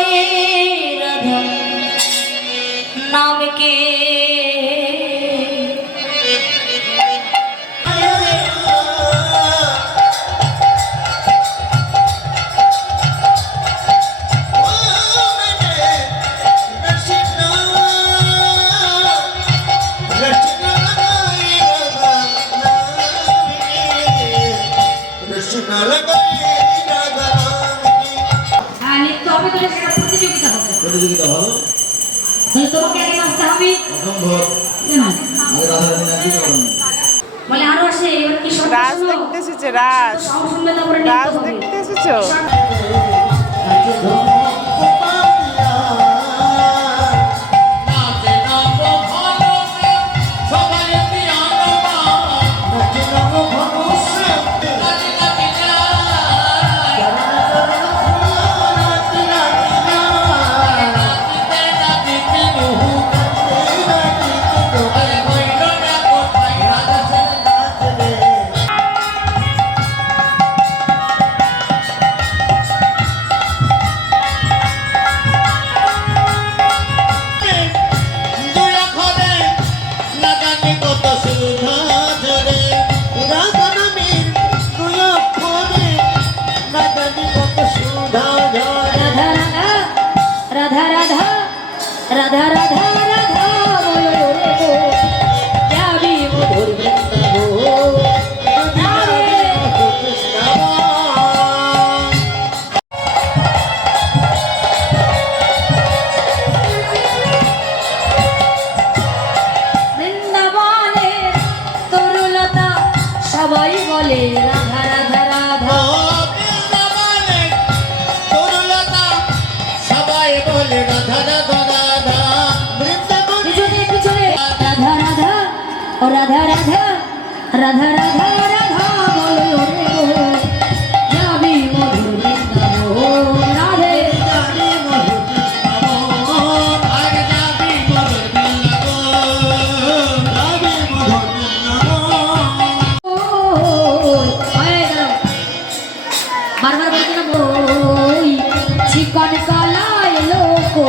गए राधा नाम के প্রতিযোগিতা ভালো তাহলে তোমাকে আগে নাচতে হবে অসম্ভব কেন আগে রাধারানী নাচতে পারবেন বলে আরো আসে এবার কি সব রাজ দেখতে এসেছে রাজ রাজ দেখতে এসেছো राधा राधा राधा बोलो रे गो क्या भी मधुर वृंदावन বৃন্দাবনে তরুলতা সবাই বলে রাধা রাধা রাধা বৃন্দাবনে তরুলতা সবাই বলে রাধা রাধা राधा राधा राधा राधा राधा बोलो रे गो जाबी मधुर वृंदावन राधे जाबी मधुर वृंदावन आगे जाबी मधुर वृंदावन जाबी मधुर वृंदावन ओय आए गलो बार-बार बोलते ना ओय चिकन काला लोको